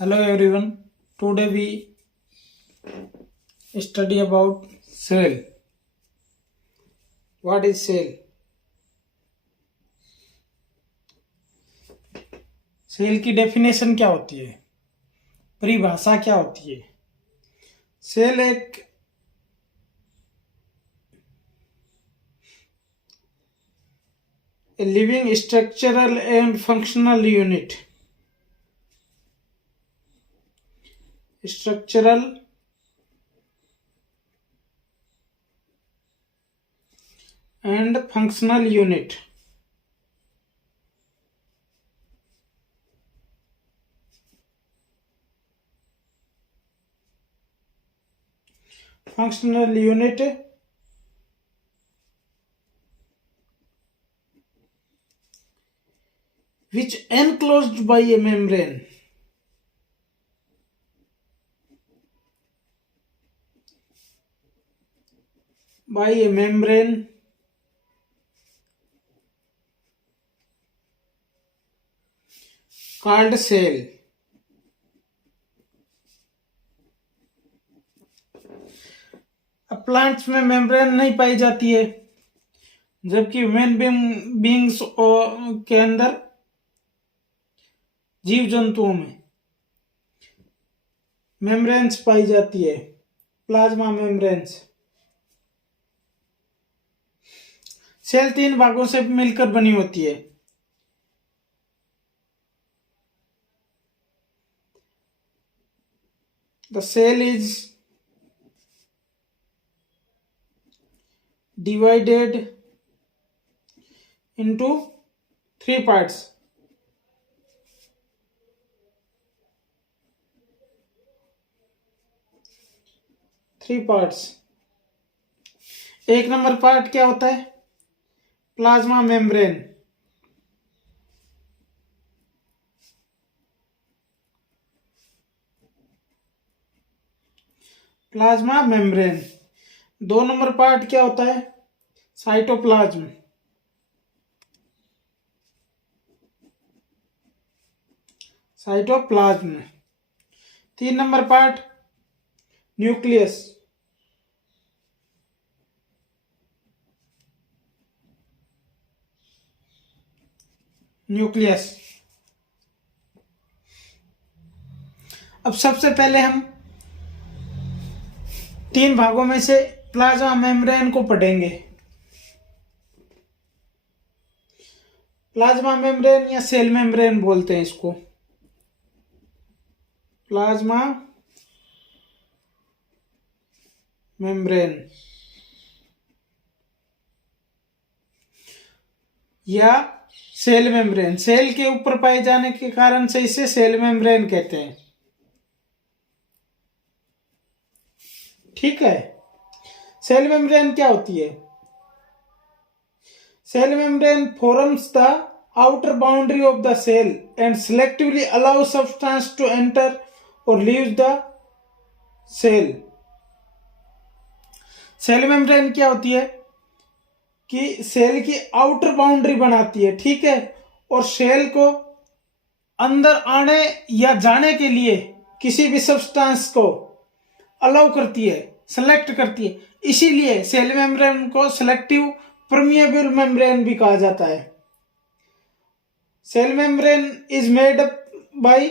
Hello everyone. Today we study about cell. What is cell? Cell की definition क्या होती है, परिभाषा क्या होती है? सेल एक living structural and functional unit. Structural and functional unit. Functional unit which enclosed by a membrane. By a membrane called cell. अब प्लांट्स में मेम्ब्रेन नहीं पाई जाती है, जबकि ह्यूमन बींग्स के अंदर, जीव जंतुओं में मेम्ब्रेन्स पाई जाती है, प्लाज्मा मेम्ब्रेन्स. सेल 3 भागों से मिलकर बनी होती है. The cell is divided into 3 parts. एक नंबर पार्ट क्या होता है? Plasma membrane. Plasma membrane. 2 number part क्या होता है? Cytoplasm. Cytoplasm. 3 number part nucleus. Nucleus. अब सबसे पहले हम 3 भागों में से प्लाज्मा मेम्ब्रेन को पढ़ेंगे. प्लाज्मा मेम्ब्रेन या सेल मेम्ब्रेन बोलते हैं इसको. प्लाज्मा मेम्ब्रेन या सेल मेम्ब्रेन. सेल के ऊपर पाए जाने के कारण से इसे सेल मेम्ब्रेन कहते हैं. ठीक है. सेल मेम्ब्रेन क्या होती है? Cell membrane forms the outer boundary of the cell and selectively allows substance to enter or leave the cell. Cell membrane क्या होती है कि सेल की आउटर बाउंड्री बनाती है, ठीक है, और सेल को अंदर आने या जाने के लिए किसी भी सब्सटेंस को अलाउ करती है, सेलेक्ट करती है. इसीलिए सेल मेम्ब्रेन को सेलेक्टिव परमिएबल मेम्ब्रेन भी कहा जाता है. Cell membrane is made up by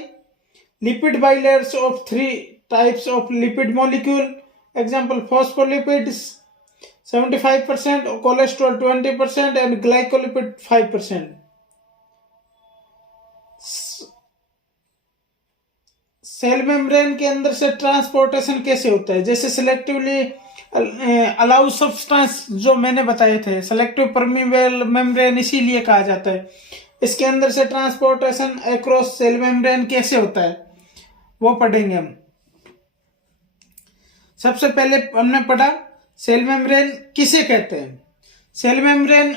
lipid bilayers of 3 types of lipid molecule. Example phospholipids 75%, cholesterol 20% and glycolipid 5%. Cell membrane के अंदर से ट्रांसपोर्टेशन कैसे होता है? जैसे सिलेक्टिवली अलाउ सब्सटेंस जो मैंने बताए थे, सेलेक्टिव परमिएबल मेम्ब्रेन इसीलिए कहा जाता है. इसके अंदर से ट्रांसपोर्टेशन अक्रॉस सेल मेम्ब्रेन कैसे होता है वो पढ़ेंगे हम. सबसे पहले हमने पढ़ा सेल मेम्ब्रेन किसे कहते हैं. सेल मेम्ब्रेन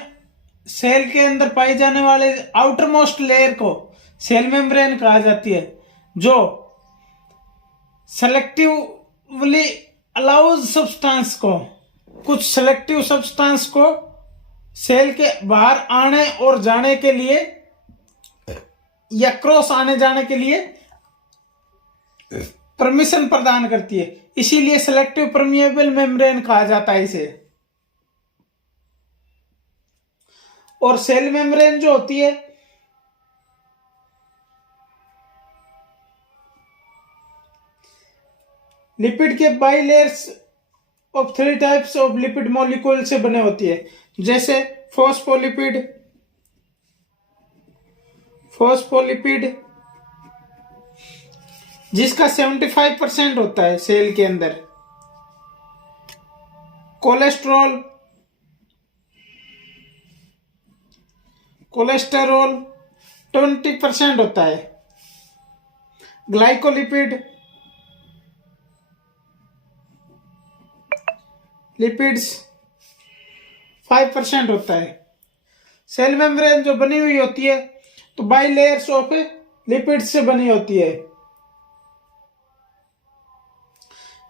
सेल के अंदर पाए जाने वाले आउटर मोस्ट लेयर को सेल मेम्ब्रेन कहा जाती है, जो सेलेक्टिवली अलाउज सब्सटेंस को, कुछ सेलेक्टिव सब्सटेंस को सेल के बाहर आने और जाने के लिए या क्रॉस आने जाने के लिए परमिशन प्रदान करती है, इसीलिए सेलेक्टिव परमिएबल मेम्ब्रेन कहा जाता है इसे। और सेल मेम्ब्रेन जो होती है लिपिड के bilayers of 3 types of lipid molecule से बने होती है, जैसे फॉस्फोलिपिड जिसका 75% होता है सेल के अंदर, कोलेस्टेरॉल 20% होता है, ग्लाइकोलिपिड लिपिड्स 5% होता है। सेल मेम्ब्रेन जो बनी हुई होती है तो बाई लेयर्स ऑफ लिपिड्स से बनी होती है,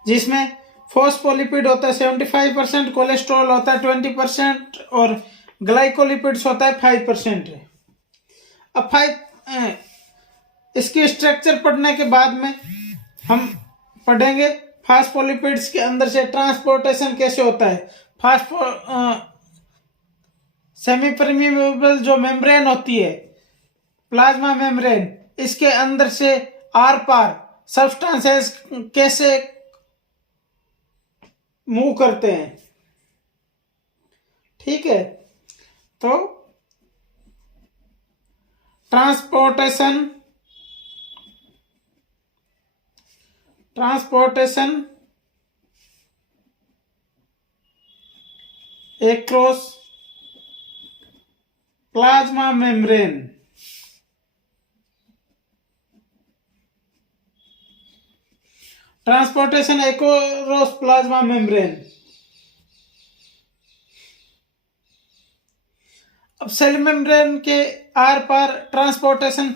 जिसमें फॉस्फोलिपिड होता है 75%, कोलेस्ट्रॉल होता है 20% और ग्लाइकोलिपिड्स होता है 5%। अब इसकी स्ट्रक्चर पढ़ने के बाद में हम पढ़ेंगे फास्फोलिपिड्स के अंदर से ट्रांसपोर्टेशन कैसे होता है। सेमी परमिएबल जो मेम्ब्रेन होती है, प्लाज्मा मेम्ब्रेन, इसके अंदर से आर पार सब्सटेंसेस कैसे मूव करते हैं, ठीक है। तो transportation across plasma membrane। Transportation across plasma membrane। अब सेल मेम्ब्रेन के आर पार ट्रांसपोर्टेशन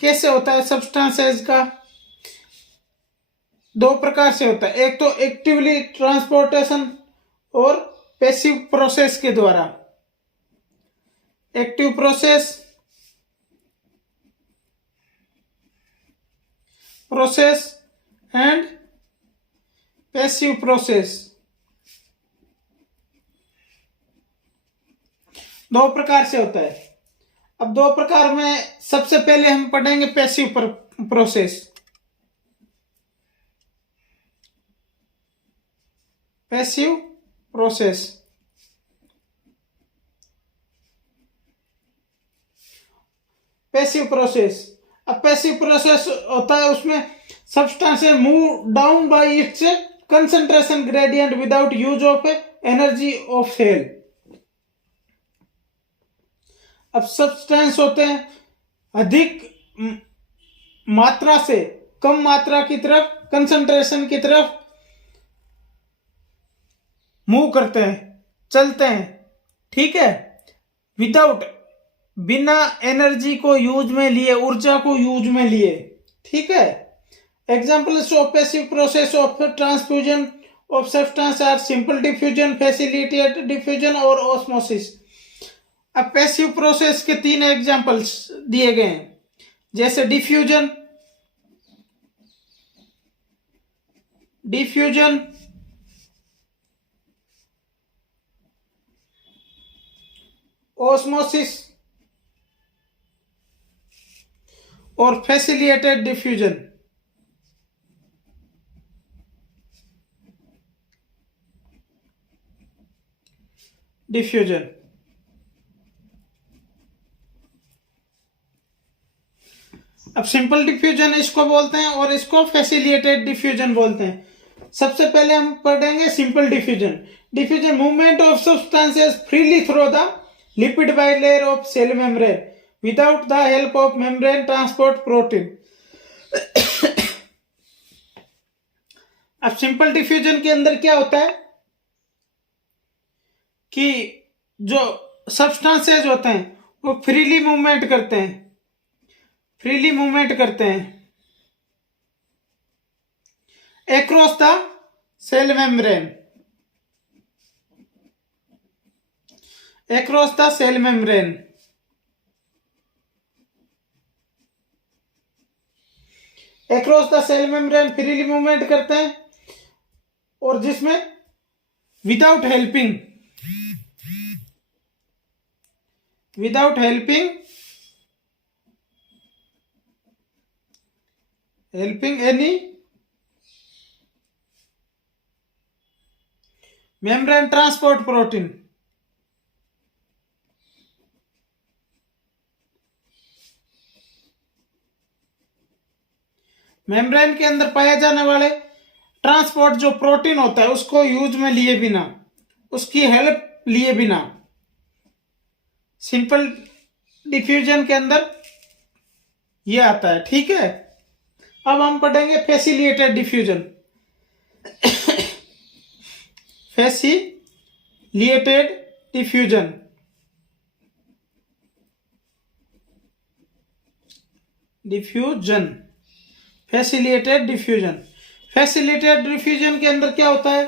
कैसे होता है सब्सटेंसेस का, 2 प्रकार से होता है। एक तो एक्टिवली ट्रांसपोर्टेशन और पैसिव प्रोसेस के द्वारा। Active process and passive process, 2 प्रकार से होता है। अब 2 प्रकार में सबसे पहले हम पढ़ेंगे पैसिव प्रोसेस। Passive process. अब पैसिव प्रोसेस होता है, उसमें substance move down by its concentration gradient without use of energy of cell. अब सब्सटेंस होते हैं अधिक मात्रा से कम मात्रा की तरफ, कंसंट्रेशन की तरफ मूव करते हैं, चलते हैं, ठीक है, विदाउट, बिना एनर्जी को यूज में लिए, ऊर्जा को यूज में लिए, ठीक है। Examples of passive process of transfusion of substance are simple diffusion, facilitated diffusion और ऑस्मोसिस। अब पैसिव प्रोसेस के 3 एग्जाम्पल्स दिए गए हैं, जैसे डिफ्यूजन, ऑस्मोसिस और फैसिलिटेटेड डिफ्यूजन। अब सिंपल डिफ्यूजन इसको बोलते हैं और इसको फैसिलिटेटेड डिफ्यूजन बोलते हैं। सबसे पहले हम पढ़ेंगे simple diffusion movement of substances freely through the lipid bilayer of cell membrane without the help of membrane transport protein. अब सिंपल डिफ्यूजन के अंदर क्या होता है कि जो सब्सटेंसेस होते हैं वो फ्रीली मूवमेंट करते हैं across the cell membrane, across the cell membrane freely movement करते हैं, और जिसमें without helping any membrane transport protein. Membrane के अंदर पाए जाने वाले ट्रांसपोर्ट जो प्रोटीन होता है उसको यूज में लिए बिना, उसकी हेल्प लिए बिना सिंपल डिफ्यूजन के अंदर ये आता है। ठीक है, अब हम पढ़ेंगे facilitated diffusion. Facilitated diffusion, facilitated diffusion के अंदर क्या होता है?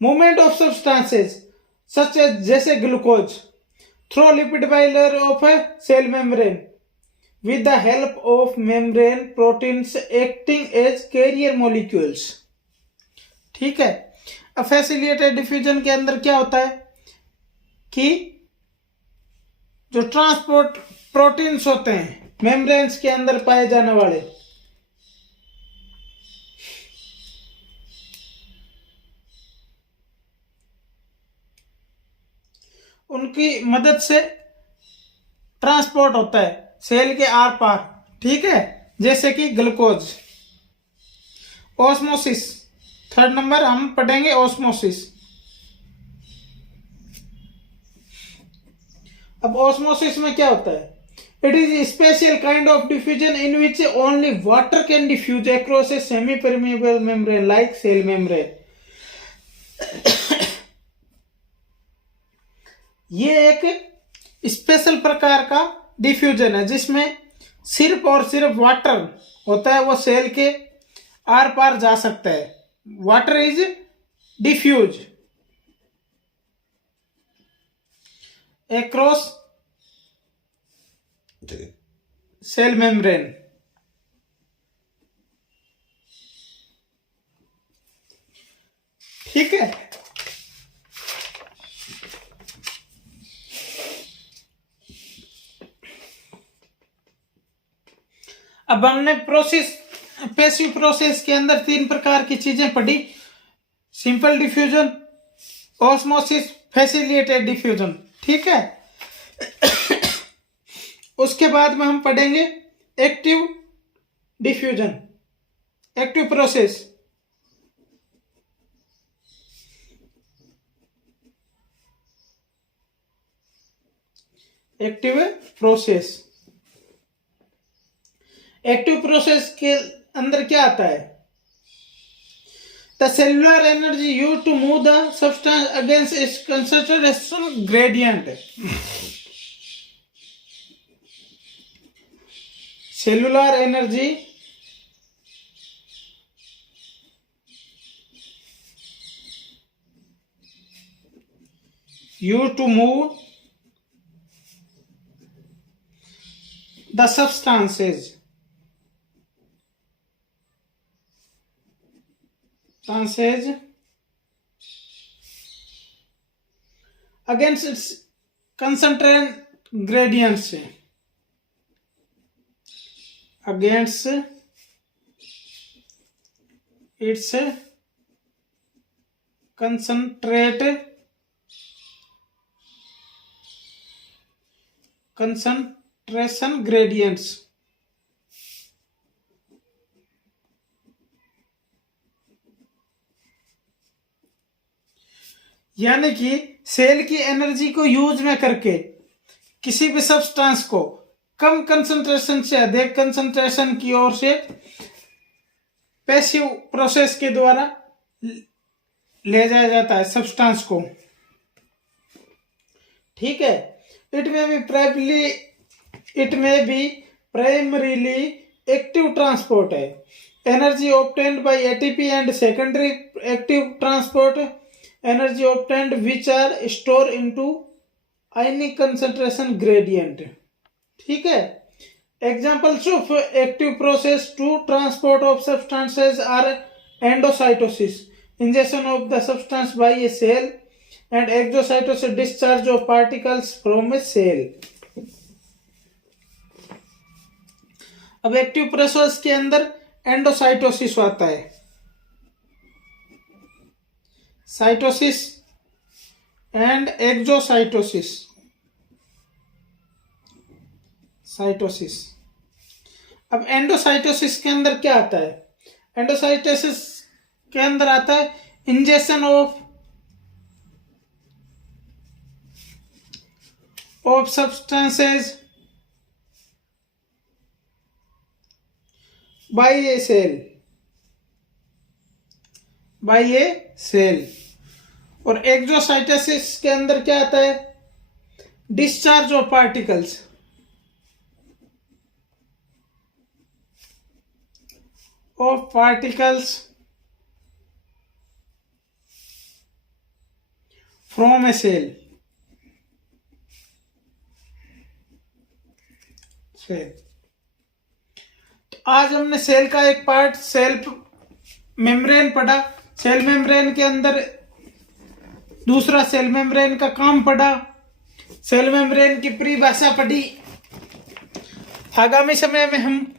Movement of substances such as जैसे glucose through lipid bilayer of cell membrane with the help of membrane proteins acting as carrier molecules। ठीक है, अब फैसिलिटेटेड डिफ्यूजन के अंदर क्या होता है कि जो ट्रांसपोर्ट प्रोटीन्स होते हैं मेम्ब्रेन्स के अंदर पाए जाने वाले, उनकी मदद से ट्रांसपोर्ट होता है सेल के आर पार। ठीक है, जैसे कि ग्लूकोज। ऑस्मोसिस, थर्ड नंबर हम पढ़ेंगे ऑस्मोसिस। अब ऑस्मोसिस में क्या होता है? It is special kind of diffusion in which only water can diffuse across a semi permeable membrane like cell membrane. ये एक स्पेशल प्रकार का डिफ्यूजन है जिसमें सिर्फ और सिर्फ वाटर होता है, वो सेल के आर पार जा सकता है। Water is diffuse across cell membrane. ठीक है, अब हमने पैसिव प्रोसेस के अंदर 3 प्रकार की चीजें पढ़ी: simple diffusion, osmosis, facilitated diffusion. ठीक है, उसके बाद में हम पढ़ेंगे active diffusion, active process. Active process के अंदर क्या आता है? The cellular energy used to move the substance against its concentration gradient. Cellular energy used to move the substances against its concentration gradients, against its concentration gradients। यानी कि cell की energy को use में करके किसी भी सब्सटेंस को कम concentration से अधिक कंसंट्रेशन की ओर से पैसिव प्रोसेस के द्वारा ले जाया जाता है सब्सटेंस को। ठीक है, इट में बी प्राइमरीली एक्टिव ट्रांसपोर्ट है। Energy obtained by ATP and secondary active transport energy obtained which are stored into ionic concentration gradient। ठीक है, Examples of active process to transport of substances are endocytosis, ingestion of the substance by a cell, and exocytosis, discharge of particles from a cell. अब active process के अंदर endocytosis आता है, cytosis and exocytosis, cytosis. अब endocytosis के अंदर क्या आता है? एंडोसाइटोसिस के अंदर आता है injection of substances by a cell, और एक्सोसाइटोसिस के अंदर क्या आता है? Discharge of particles from a cell. तो आज हमने सेल का एक पार्ट सेल मेम्ब्रेन पढ़ा, सेल मेम्ब्रेन के अंदर दूसरा सेल मेम्ब्रेन का काम पढ़ा, सेल मेम्ब्रेन की परिभाषा पढ़ी। आगामी समय में हम